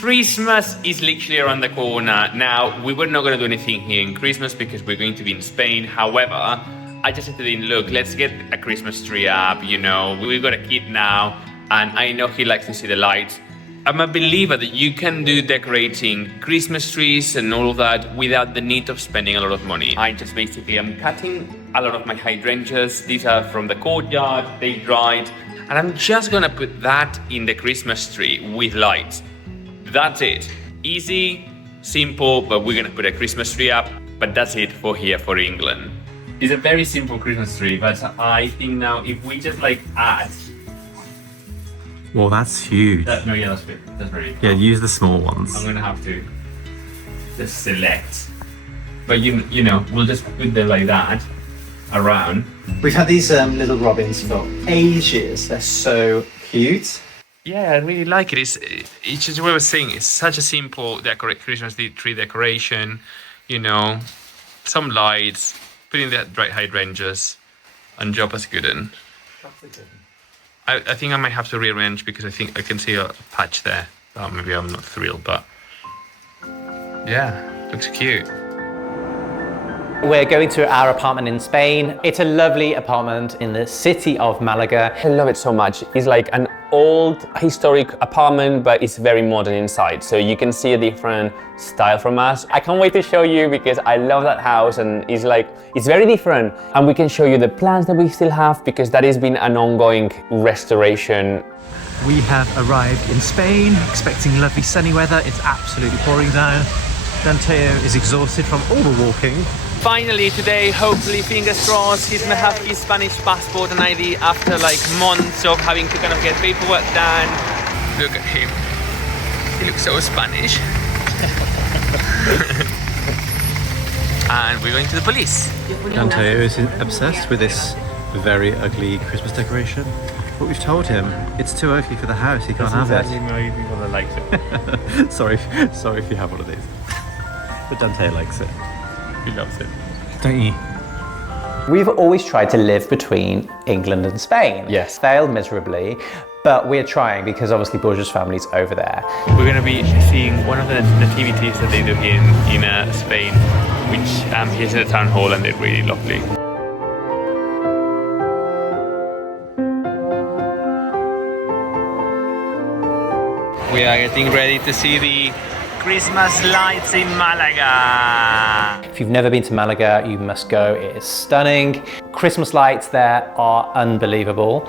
Christmas is literally around the corner. Now, we were not going to do anything here in Christmas because we're going to be in Spain. However, I just said to Dean, look, let's get a Christmas tree up, you know. We've got a kid now, and I know he likes to see the lights. I'm a believer that you can do decorating Christmas trees and all of that without the need of spending a lot of money. I just basically am cutting a lot of my hydrangeas. These are from the courtyard, they dried. And I'm just gonna put that in the Christmas tree with lights. That's it. Easy, simple, but we're gonna put a Christmas tree up. But that's it for here for England. It's a very simple Christmas tree, but I think now if we just like add. Well, that's huge. That's very Yeah, use the small ones. I'm gonna have to just select. But you know, we'll just put them like that around. We've had these little robins for ages. They're so cute. Yeah, I really like it. It's just what I was saying. It's such a simple Christmas tree decoration. You know, some lights, putting the right hydrangeas, and job is good. I think I might have to rearrange because I think I can see a patch there. Oh, maybe I'm not thrilled, but yeah, looks cute. We're going to our apartment in Spain. It's a lovely apartment in the city of Malaga. I love it so much. It's like an old historic apartment, but it's very modern inside. So you can see a different style from us. I can't wait to show you because I love that house and it's very different. And we can show you the plans that we still have because that has been an ongoing restoration. We have arrived in Spain, expecting lovely sunny weather. It's absolutely pouring down. Danteo is exhausted from all the walking. Finally today, hopefully, fingers crossed, he's gonna have his Spanish passport and ID after like months of having to kind of get paperwork done. Look at him. He looks so Spanish. And we're going to the police. Danteo is obsessed with this very ugly Christmas decoration. But we've told him it's too ugly for the house, he can't have it. People that likes it. sorry if you have one of these. But Danteo likes it. He loves it. Don't you? We've always tried to live between England and Spain. Yes. Failed miserably, but we're trying because obviously Borja's family's over there. We're going to be seeing one of the nativities that they do here in Spain, which here's at the town hall, and they're really lovely. We are getting ready to see the Christmas lights in Malaga. If you've never been to Malaga, you must go. It is stunning. Christmas lights there are unbelievable.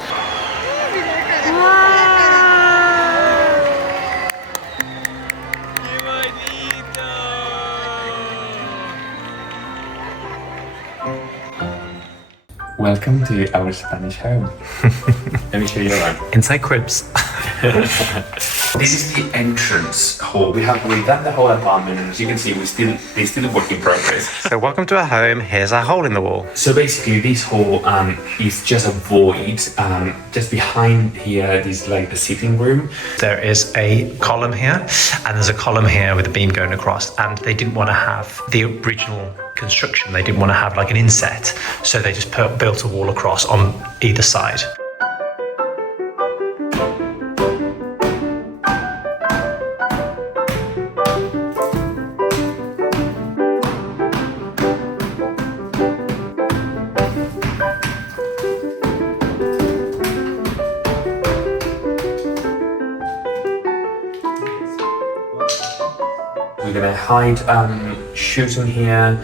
Welcome to our Spanish home. Let me show you around. Inside cribs. This is the entrance hall. We've done the whole apartment, and as you can see, it's still a work in progress. So welcome to our home. Here's our hole in the wall. So basically, this hall is just a void. Just behind here is like the sitting room. There is a column here, and there's a column here with a beam going across, and they didn't want to have the original construction. They didn't want to have like an inset, so they just built a wall across on either side. We're gonna hide shoes in here,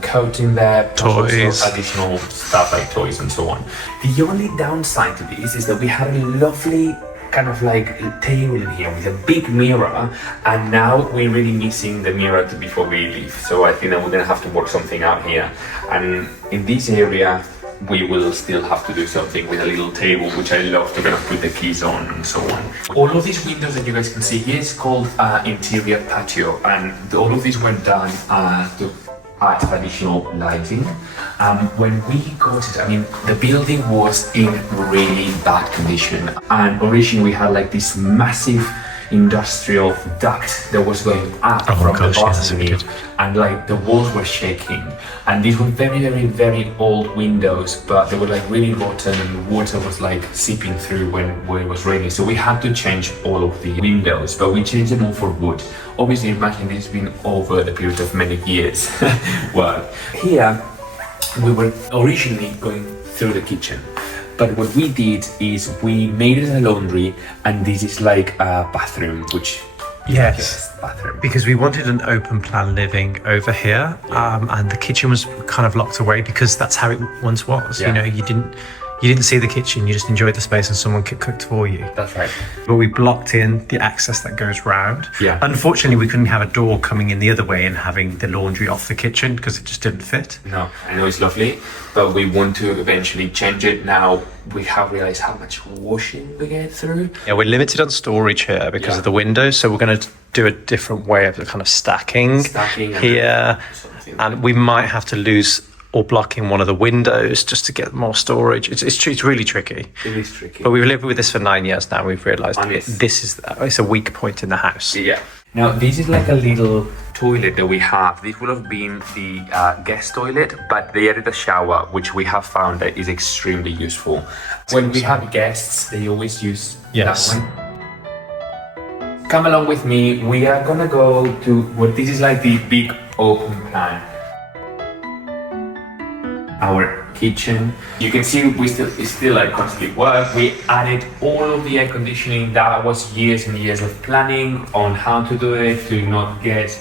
coat in there, toys, additional stuff like toys and so on. The only downside to this is that we had a lovely kind of like table in here with a big mirror, and now we're really missing the mirror before we leave. So I think that we're gonna have to work something out here. And in this area, we will still have to do something with a little table, which I love to kind of put the keys on and so on. All of these windows that you guys can see here is called interior patio, and all of these were done to add additional lighting. When we got it, I mean, the building was in really bad condition, and originally we had like this massive, industrial duct that was going up Oh from gosh, the yeah, that's balcony, good. and like the walls were shaking. And these were very, very, very old windows, but they were like really rotten, and the water was like seeping through when it was raining. So we had to change all of the windows, but we changed them all for wood. Obviously, imagine this has been over the period of many years. Well, here we were originally going through the kitchen. But what we did is we made it a laundry, and this is like a bathroom, which Yes, bathroom. because we wanted an open plan living over here, and the kitchen was kind of locked away because that's how it once was. Yeah. You know, you didn't see the kitchen, you just enjoyed the space, and someone cooked for you. That's right. But we blocked in the access that goes round. Yeah. Unfortunately, we couldn't have a door coming in the other way and having the laundry off the kitchen because it just didn't fit. No, I know it's lovely, but we want to eventually change it. Now we have realized how much washing we get through. Yeah, we're limited on storage here because Yeah. of the windows, so we're going to do a different way of kind of stacking Stacking and here, something. and we might have to lose or block in one of the windows just to get more storage. It's really tricky. It is tricky. But we've lived with this for 9 years now. We've realised And it's- it's a weak point in the house. Yeah. Now this is like a little toilet that we have. This would have been the guest toilet, but they added a shower, which we have found that is extremely useful. When we have guests, they always use Yes. that one. Come along with me. We are gonna go to what this is like the big open plan. Our kitchen. You can see it's still like constantly work. We added all of the air conditioning. That was years and years of planning on how to do it to not get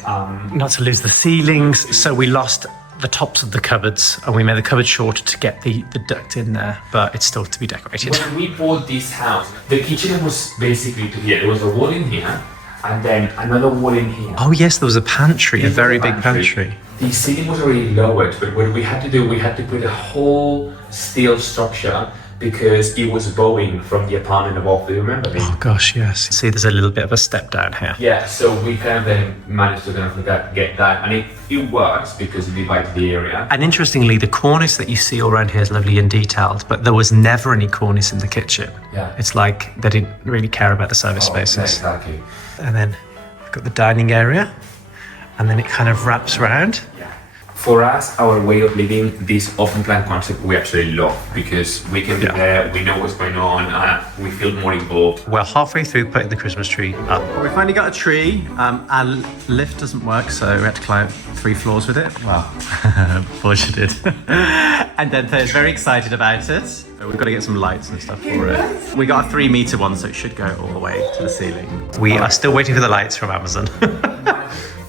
Not to lose the ceilings, so we lost the tops of the cupboards, and we made the cupboard shorter to get the duct in there, but it's still to be decorated. When we bought this house, the kitchen was basically to here. There was a wall in here, and then another wall in here. Oh yes, there was a pantry, a very big pantry. The ceiling was already lowered, but what we had to do, we had to put a whole steel structure because it was bowing from the apartment above. Do you remember this? Oh gosh, yes. See, there's a little bit of a step down here. Yeah, so we kind of then managed to kind of get that, and it works because it divides the area. And interestingly, the cornice that you see all around here is lovely and detailed, but there was never any cornice in the kitchen. Yeah. It's like they didn't really care about the service spaces. Exactly. And then we've got the dining area, and then it kind of wraps around. For us, our way of living, this open plan concept, we actually love because we can be there, we know what's going on, we feel more involved. We're halfway through putting the Christmas tree up. We finally got a tree. Our lift doesn't work, so we had to climb 3 floors with it. Well, Portia did. And Danteo's very excited about it. So we've got to get some lights and stuff for it. We got a 3-meter one, so it should go all the way to the ceiling. We are still waiting for the lights from Amazon.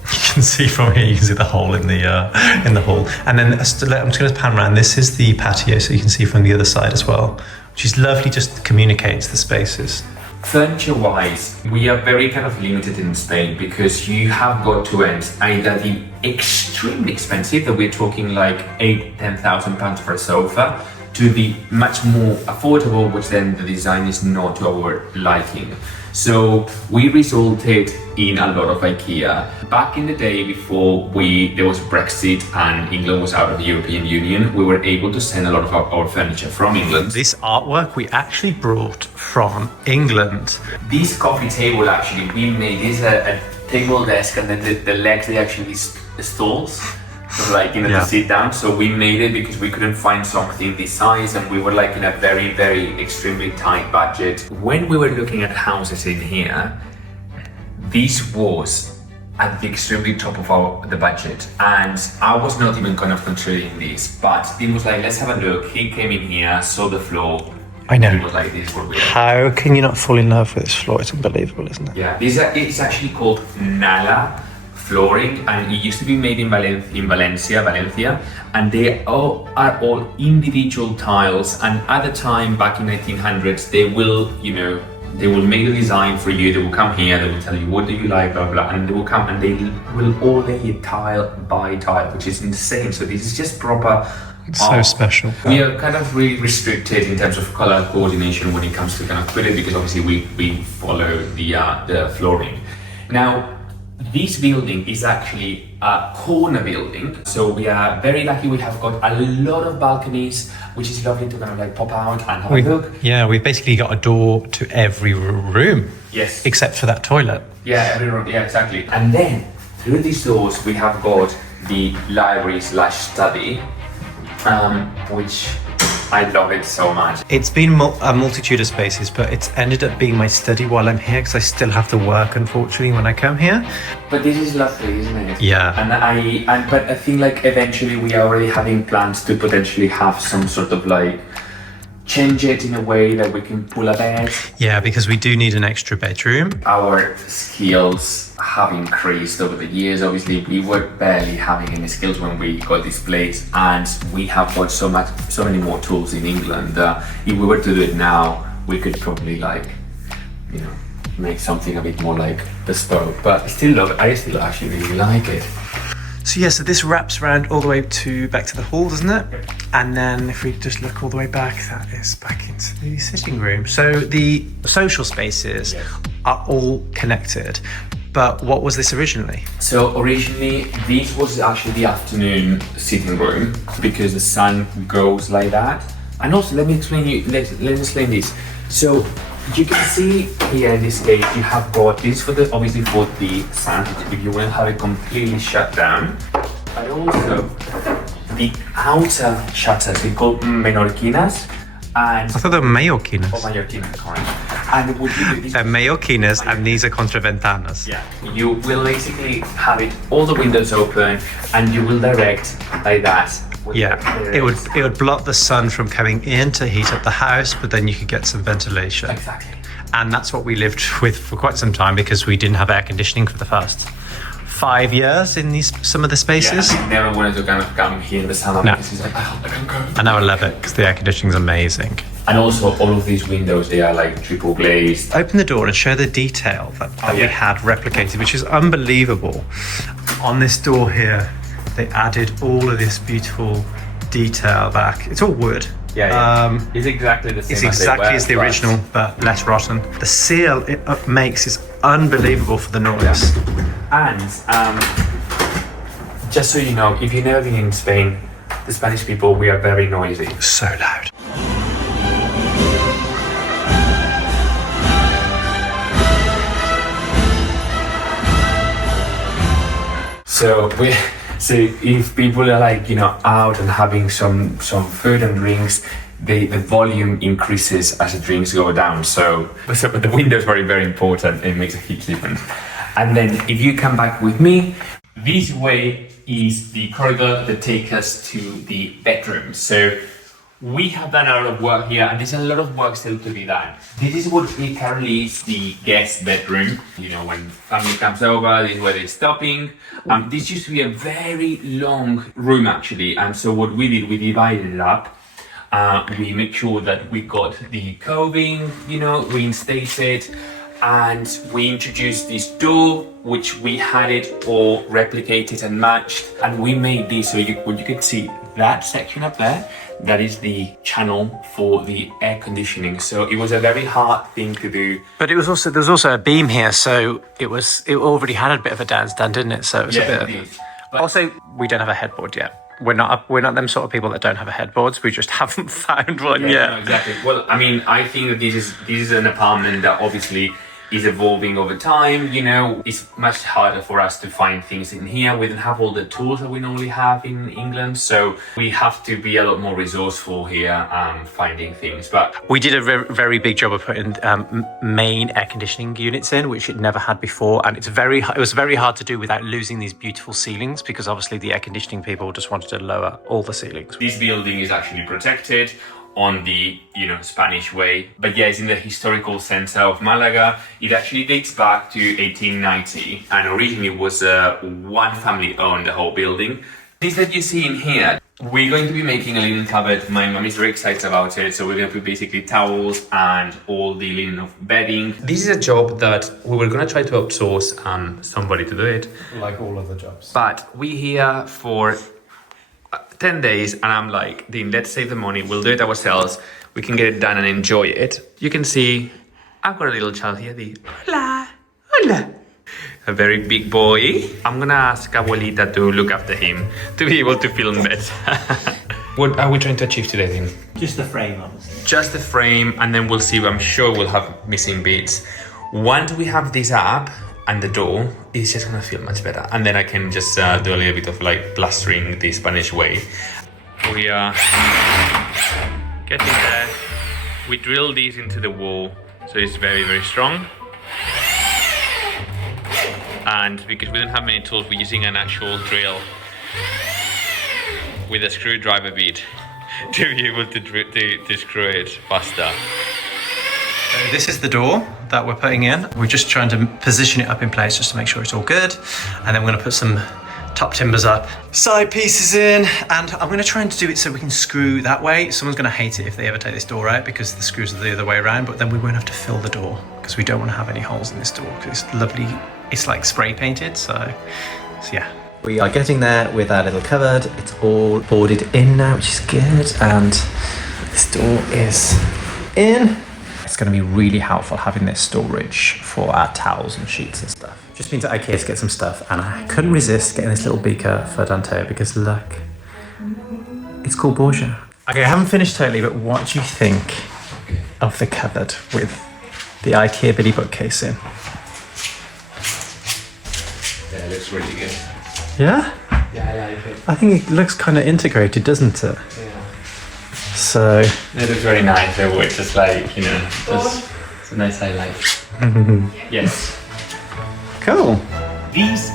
You can see from here, you can see the hole in the hall. And then I'm just going to pan around. This is the patio, so you can see from the other side as well, which is lovely, just communicates the spaces. Furniture-wise, we are very kind of limited in Spain because you have got two ends. Either the extremely expensive, that we're talking like £8,000-10,000 for a sofa, to the much more affordable, which then the design is not to our liking. So we resulted in a lot of IKEA. Back in the day, before there was Brexit and England was out of the European Union, we were able to send a lot of our furniture from England. This artwork we actually brought from England. This coffee table, actually, we made this a table desk, and then the legs, they actually stools. Like, to sit down. So we made it because we couldn't find something this size, and we were like in a very, very extremely tight budget. When we were looking at houses in here, this was at the extremely top of the budget, and I was not even kind of considering this, but it was like, let's have a look. He came in here, saw the floor. I know. It was like, this what we are. How can you not fall in love with this floor? It's unbelievable, isn't it? Yeah, it's actually called Nala flooring, and it used to be made in Valencia, and they are all individual tiles. And at the time, back in 1900s, they will make the design for you. They will come here, they will tell you what do you like, blah blah, and they will come and they will all lay it tile by tile, which is insane. So this is just proper. It's so special. We are kind of really restricted in terms of color coordination when it comes to kind of put it, because obviously we follow the flooring. Now, this building is actually corner building. So we are very lucky. We have got a lot of balconies, which is lovely to kind of like pop out and have a look. Yeah, we've basically got a door to every room. Yes. Except for that toilet. Yeah, every room. Yeah, exactly. And then through these doors, we have got the library/study, which I love it so much. It's been a multitude of spaces, but it's ended up being my study while I'm here because I still have to work, unfortunately, when I come here. But this is lovely, isn't it? Yeah. But I think like eventually we are already having plans to potentially have some sort of like change it in a way that we can pull a bed. Yeah, because we do need an extra bedroom. Our skills have increased over the years. Obviously, we were barely having any skills when we got this place, and we have got so many more tools in England that if we were to do it now, we could probably like, you know, make something a bit more like bespoke. But I still love it. I still actually really like it. So yeah, so this wraps around all the way back to the hall, doesn't it? And then if we just look all the way back, that is back into the sitting room. So the social spaces are all connected. But what was this originally? So originally, this was actually the afternoon sitting room because the sun goes like that. And also, let me explain this. So you can see here in this case, you have got this obviously for the sun, if you want to have it completely shut down. But also, the outer shutters, we call menorquinas. And I thought they were mallorquinas. Oh, mallorquinas, correct. And what you do is they're mallorquinas and these are contraventanas. Yeah, you will basically have it all the windows open, and you will direct like that. Yeah, it would block the sun from coming in to heat up the house, but then you could get some ventilation. Exactly. And that's what we lived with for quite some time because we didn't have air conditioning for the first 5 years in some of the spaces. Yeah, I never wanted to kind of come here in the summer because it's like, I can't go. And now I love it because the air conditioning is amazing. And also all of these windows, they are like triple glazed. Open the door and show the detail that we had replicated, which is unbelievable. On this door here, they added all of this beautiful detail back. It's all wood. Yeah. It's exactly the same. It's exactly as the original, but less rotten. The seal it makes is unbelievable for the noise. And just so you know, if you've never been in Spain, the Spanish people, we are very noisy. So loud. So if people are like, you know, out and having some food and drinks, the volume increases as the drinks go down. So the window is very, very important. It makes a huge difference. And then if you come back with me, this way is the corridor that takes us to the bedroom. So we have done a lot of work here, and there's a lot of work still to be done. This is what currently is the guest bedroom. You know, when family comes over, this is where they're stopping. This used to be a very long room actually, and so what we did, we divided it up. We make sure that we got the coving, you know, reinstated, and we introduced this door, which we had it all replicated and matched, and we made this so you can see that section up there. That is the channel for the air conditioning. So it was a very hard thing to do. But there was also a beam here, so it already had a bit of a downstand, didn't it? So it was a bit. Also, we don't have a headboard yet. We're not them sort of people that don't have a headboards. We just haven't found one yet. No, exactly. Well, I mean, I think that this is an apartment that obviously is evolving over time. You know, it's much harder for us to find things in here. We don't have all the tools that we normally have in England, so we have to be a lot more resourceful here finding things. But we did a very big job of putting main air conditioning units in, which it never had before, and it was very hard to do without losing these beautiful ceilings, because obviously the air conditioning people just wanted to lower all the ceilings. This building is actually protected on the, you know, Spanish way, but yeah, it's in the historical center of Malaga. It actually dates back to 1890, and originally was one family owned the whole building. This that you see in here, we're going to be making a linen cupboard. My mum is very excited about it, so we're going to put basically towels and all the linen of bedding. This is a job that we were going to try to outsource somebody to do it, like all other jobs. but we're here for 10 days, and I'm like, Dean, let's save the money, we'll do it ourselves, we can get it done and enjoy it. You can see I've got a little child here, hola. a very big boy. I'm gonna ask Abuelita to look after him, to be able to film it. What are we trying to achieve today, then? Just the frame, honestly. Just the frame, and then we'll see. I'm sure we'll have missing bits. Once we have this up and the door, it's just gonna feel much better. And then I can just do a little bit of like plastering the Spanish way. We are getting there. We drill these into the wall, so it's very, very strong. And because we don't have many tools, we're using an actual drill with a screwdriver bit to be able to screw it faster. So this is the door that we're putting in. We're just trying to position it up in place just to make sure it's all good. And then we're gonna put some top timbers up, side pieces in, and I'm gonna try and do it so we can screw that way. Someone's gonna hate it if they ever take this door out because the screws are the other way around, but then we won't have to fill the door because we don't want to have any holes in this door because it's lovely. It's like spray painted, so yeah. We are getting there with our little cupboard. It's all boarded in now, which is good. And this door is in. It's going to be really helpful having this storage for our towels and sheets and stuff. Just been to IKEA to get some stuff, and I couldn't resist getting this little beaker for Danteo because look, it's called Borgia. Okay, I haven't finished totally, but what do you think of the cupboard with the IKEA Billy bookcase in? Yeah, it looks really good. Yeah? Yeah, I like it. I think it looks kind of integrated, doesn't it? Yeah. So... It looks very nice, though. It's just like, you know, it's a nice highlight. Yes. Cool. This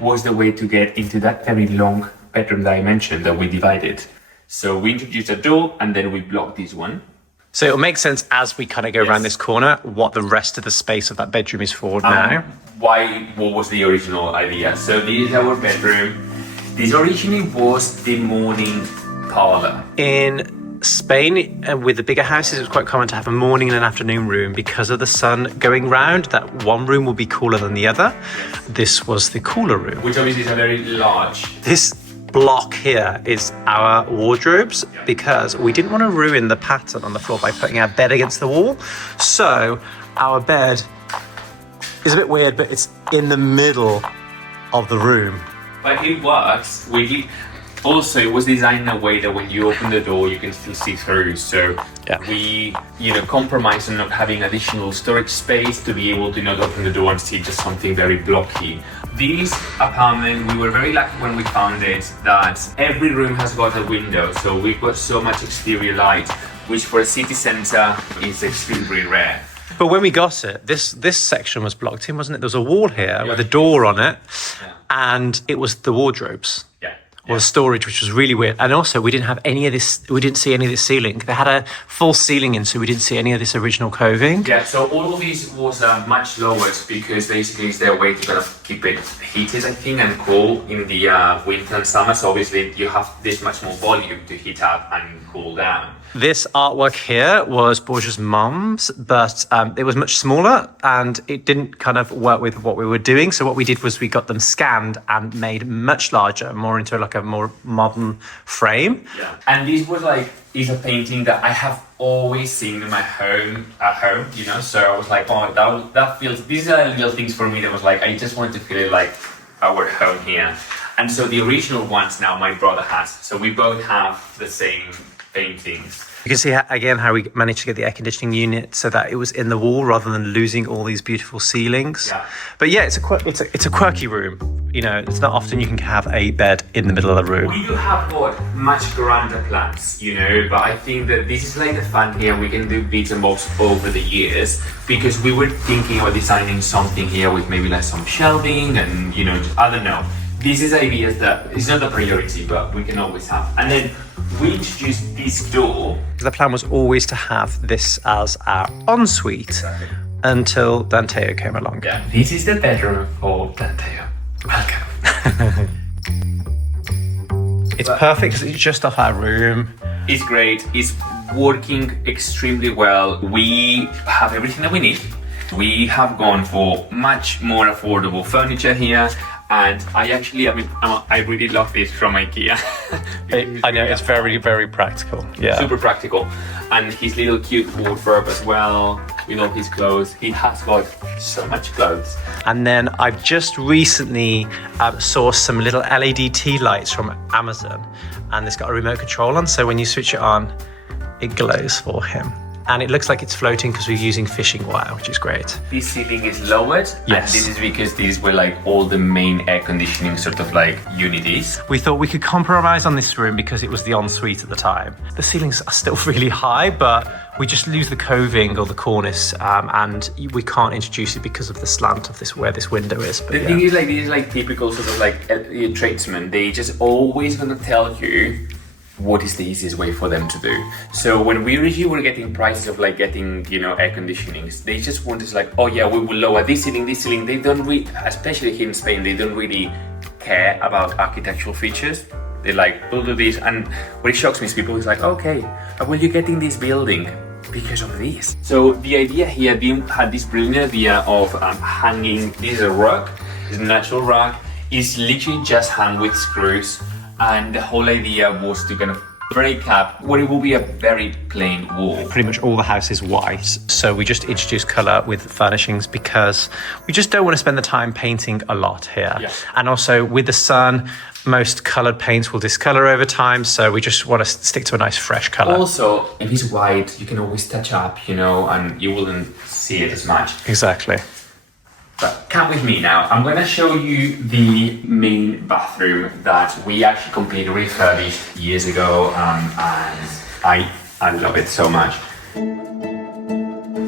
was the way to get into that very long bedroom that I mentioned that we divided. So we introduced a door and then we blocked this one. So it'll make sense as we kind of go around this corner what the rest of the space of that bedroom is for now. What was the original idea? So this is our bedroom. This originally was the morning parlor. In Spain, with the bigger houses, it was quite common to have a morning and an afternoon room because of the sun going round. That one room will be cooler than the other. Yes. This was the cooler room. Which obviously is a very large. This block here is our wardrobes because we didn't want to ruin the pattern on the floor by putting our bed against the wall. So our bed is a bit weird, but it's in the middle of the room. But it works. Also, it was designed in a way that when you open the door, you can still see through. So we, compromised on not having additional storage space to be able to not open the door and see just something very blocky. This apartment, we were very lucky when we found it that every room has got a window. So we've got so much exterior light, which for a city center is extremely rare. But when we got it, this section was blocked in, wasn't it? There was a wall here with a door on it, and it was the wardrobes. Or the storage, which was really weird. And also, we didn't have any of this, we didn't see any of this ceiling. They had a full ceiling in, so we didn't see any of this original coving. Yeah, so all of this was much lower because basically it's their way to kind of keep it heated, I think, and cool in the winter and summer. So obviously you have this much more volume to heat up and cool down. This artwork here was Borgia's mum's, but it was much smaller and it didn't kind of work with what we were doing. So what we did was we got them scanned and made much larger, more into like a more modern frame. Yeah. And this was is a painting that I have always seen in my home, at home, So I was like, oh, that feels, these are little things for me that was like, I just wanted to feel it like our home here. And so the original ones now my brother has. So we both have the same paintings. You can see again how we managed to get the air conditioning unit so that it was in the wall rather than losing all these beautiful ceilings. Yeah. But yeah, it's a quirky room. It's not often you can have a bed in the middle of the room. We do have got much grander plans, but I think that this is like the fun here. We can do bits and bobs over the years because we were thinking about designing something here with maybe like some shelving and I don't know. This is ideas that it's not a priority, but we can always have. And then we introduced this door. The plan was always to have this as our ensuite until Danteo came along. Yeah, this is the bedroom for Danteo. Welcome. It's perfect because it's just off our room. It's great. It's working extremely well. We have everything that we need. We have gone for much more affordable furniture here. And I really love this from IKEA. I know, it's very, very practical. Yeah. Super practical. And his little cute wardrobe as well. with all his clothes. He has got so much clothes. And then I've just recently sourced some little LED tea lights from Amazon, and it's got a remote control on, so when you switch it on, it glows for him. And it looks like it's floating because we're using fishing wire, which is great. This ceiling is lowered. Yes. And this is because these were like all the main air conditioning sort of like units. We thought we could compromise on this room because it was the ensuite at the time. The ceilings are still really high, but we just lose the coving or the cornice, and we can't introduce it because of the slant of this where this window is. But The thing is, like, these like typical sort of like tradesmen. They just always gonna tell you what is the easiest way for them to do. So when we originally were getting prices of like getting, you know, air conditionings, they just wanted like, oh yeah, we will lower this ceiling. They don't really, especially here in Spain, they don't really care about architectural features. They like, we'll do this. And what it shocks me is people is like, okay, well, you're getting this building because of this. So the idea here, Dean had this brilliant idea of hanging, this is a rug, it's a natural rug, it's literally just hung with screws. And the whole idea was to kind of break up what it will be a very plain wall. pretty much all the house is white, so we just introduced colour with furnishings because we just don't want to spend the time painting a lot here. Yeah. And also with the sun, most coloured paints will discolour over time, so we just want to stick to a nice fresh colour. Also, if it's white, you can always touch up, you know, and you wouldn't see it as much. Exactly. But come with me now. I'm going to show you the main bathroom that we actually completely refurbished years ago, and I love it so much.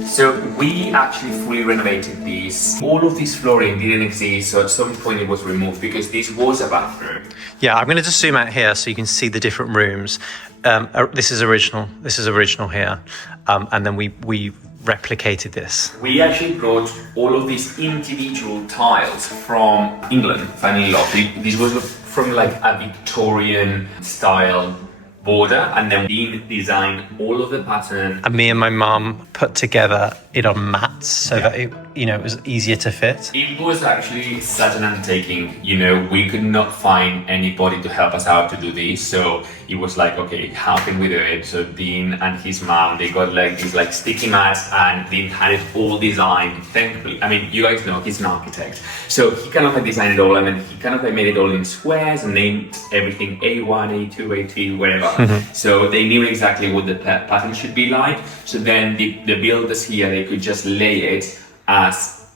So we actually fully renovated this. All of this flooring didn't exist, so at some point it was removed because this was a bathroom. Yeah, I'm going to just zoom out here so you can see the different rooms. This is original here, and then we replicated this. We actually brought all of these individual tiles from England, funny enough. This was from like a Victorian style border, and then we designed all of the pattern. And me and my mum put together it on mats so that it, you know, it was easier to fit. It was actually such an undertaking, you know, we could not find anybody to help us out to do this, so it was like, okay, how can we do it? So Dean and his mom, they got like these like sticky mats, and Dean had it all designed, thankfully. I mean, you guys know he's an architect, so he kind of like designed it all, and then he kind of like made it all in squares and named everything A1, A2, A3, whatever. So they knew exactly what the pattern should be like. So then the builders here, they could just lay it as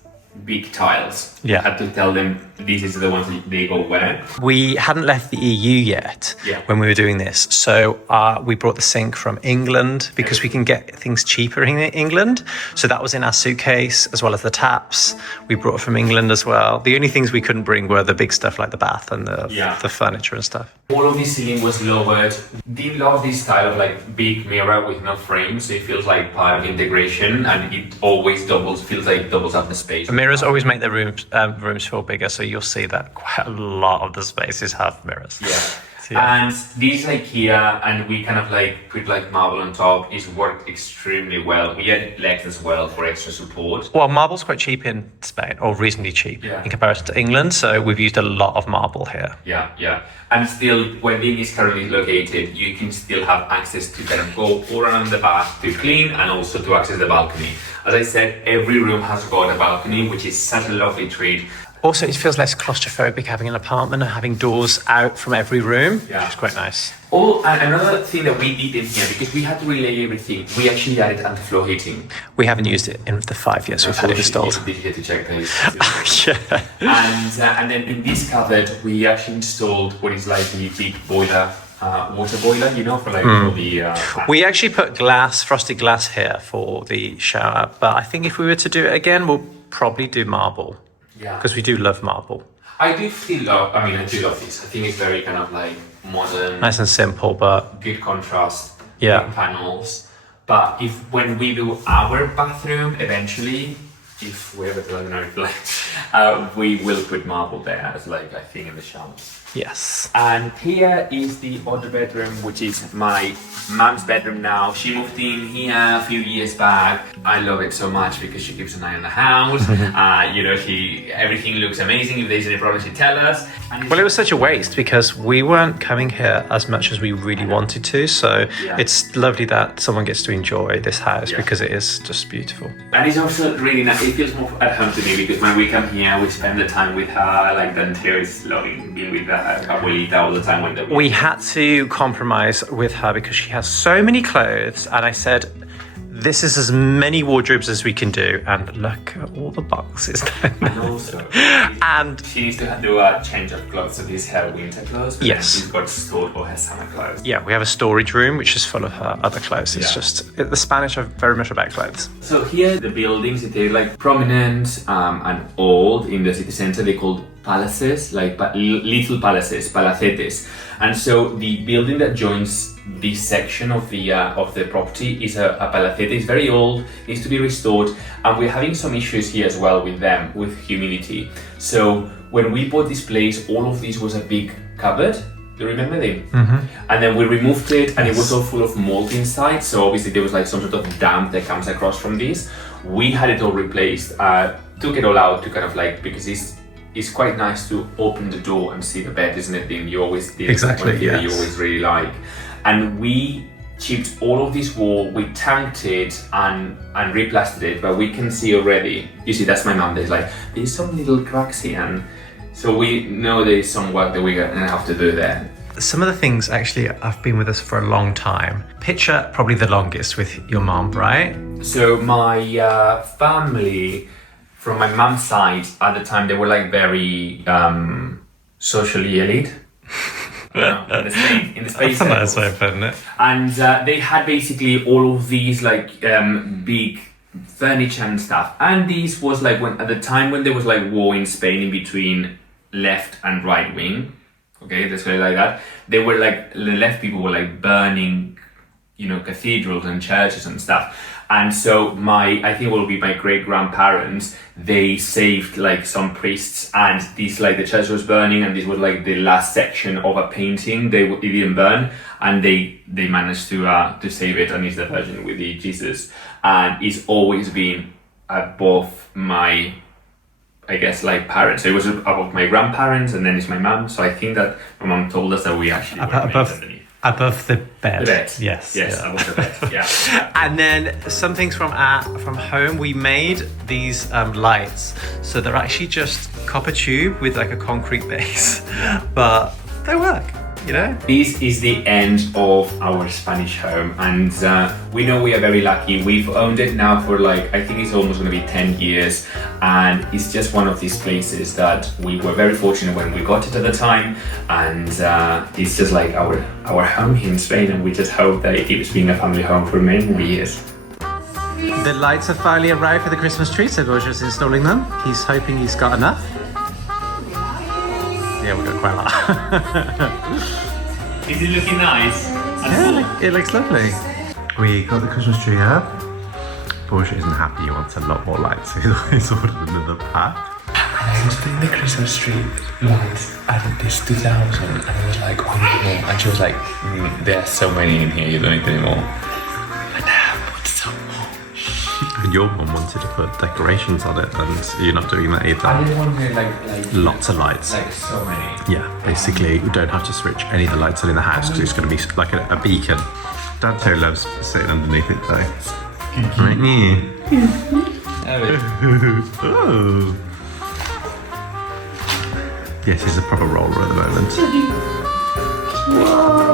big tiles. Yeah. I had to tell them this is the ones that they go where. We hadn't left the EU yet when we were doing this, so we brought the sink from England because we can get things cheaper in England. So that was in our suitcase, as well as the taps. We brought it from England as well. The only things we couldn't bring were the big stuff like the bath and the furniture and stuff. All of this ceiling was lowered. Dean loved this style of like big mirror with no frame, so it feels like part of integration, and it always feels like it doubles up the space. The mirrors always make the rooms feel bigger, so you'll see that quite a lot of the spaces have mirrors. Yeah. And this like here, and we kind of like put like marble on top. It's worked extremely well. We had legs as well for extra support. Well, marble's quite cheap in Spain, or reasonably cheap in comparison to England, so we've used a lot of marble here. Yeah. And still, where Dean is currently located, you can still have access to kind of go all around the bath to clean, and also to access the balcony. As I said, every room has got a balcony, which is such a lovely treat. Also, it feels less claustrophobic having an apartment and having doors out from every room, which is quite nice. Oh, and another thing that we did in here, because we had to relay everything, we actually added underfloor heating. We haven't used it in the 5 years we've had it installed. Did you get to check those? Yeah. And then in this cupboard, we actually installed what is like the big boiler, water boiler, you know, for like all the... We actually put frosted glass here for the shower, but I think if we were to do it again, we'll probably do marble. Yeah. Because we do love marble. I do love this. I think it's very kind of like modern. Nice and simple, but... Good contrast. Yeah. Big panels. But when we do our bathroom, eventually, if we ever do, I don't know, we will put marble there as like, I think, in the showers. Yes. And here is the other bedroom, which is my mum's bedroom now. She moved in here a few years back. I love it so much because she keeps an eye on the house. You know, everything looks amazing. If there's any problems, she tells us. Well, it was such a waste because we weren't coming here as much as we really wanted to. So it's lovely that someone gets to enjoy this house because it is just beautiful. And it's also really nice. It feels more at home to me because when we come here, we spend the time with her. Like Danteo is loving being with her abuelita all the time. We had to compromise with her because she has so many clothes, and I said, this is as many wardrobes as we can do, and look at all the boxes down there. And also, and she needs to do a change of clothes. So these her winter clothes. But yes. She's got stored all her summer clothes. Yeah, we have a storage room which is full of her other clothes. It's just, the Spanish are very much about clothes. So here, the buildings, they're like prominent and old in the city center. They're called palaces, like little palaces, palacetes. And so the building that joins this section of the property is a palacete. It's very old, needs to be restored, and we're having some issues here as well with them, with humidity. So when we bought this place, all of this was a big cupboard. Do you remember them? And then we removed it, and it was all full of mold inside. So obviously there was like some sort of damp that comes across from this. We had it all replaced, took it all out to kind of like, because it's quite nice to open the door and see the bed, isn't it? Then you always did exactly, yes. You always really like. And we chipped all of this wall, we tanked it and replastered it, but we can see already, you see, that's my mum, there's some little cracks here, and so we know there's some work that we're gonna have to do there. Some of the things actually have been with us for a long time. Picture probably the longest with your mum, right? So my family, from my mum's side, at the time, they were like very socially elite. In the space. That's a nice way of putting it. And they had basically all of these like big furniture and stuff. And this was like at the time when there was like war in Spain in between left and right wing. Okay, let's call it like that. They were like, the left people were like burning, cathedrals and churches and stuff. And so I think it will be my great grandparents, they saved like some priests, and this like the church was burning, and this was like the last section of a painting. It didn't burn, and they managed to save it, and it's the Virgin with the Jesus, and it's always been above my, I guess, like parents. So it was above my grandparents, and then it's my mum. So I think that my mum told us that we actually above the bed. The bed. Yes. Above the bed. Yeah. And then some things from home, we made these lights. So they're actually just copper tube with like a concrete base, but they work. This is the end of our Spanish home, and we know we are very lucky. We've owned it now for like, I think it's almost going to be 10 years, and it's just one of these places that we were very fortunate when we got it at the time, and it's just like our home here in Spain, and we just hope that it keeps being a family home for many more years. The lights have finally arrived for the Christmas tree, so we're just installing them. He's hoping he's got enough. Yeah, we've got quite a lot. Is it looking nice? Yeah, it looks lovely. We got the Christmas tree up. Porsche isn't happy, he wants a lot more lights, so he's ordered another pack. I was doing the Christmas tree lights at this 2000, and I was like, oh, more. And she was like, there are so many in here, you don't need any more. And I have put some more. Your mum wanted to put decorations on it, and you're not doing that either. I didn't want to like lots of lights. Like so many. Yeah, basically we don't have to switch any of the lights on in the house because it's going to be like a beacon. Danteo loves sitting underneath it though. Right here. Oh. Yes, he's a proper roller at the moment. Whoa.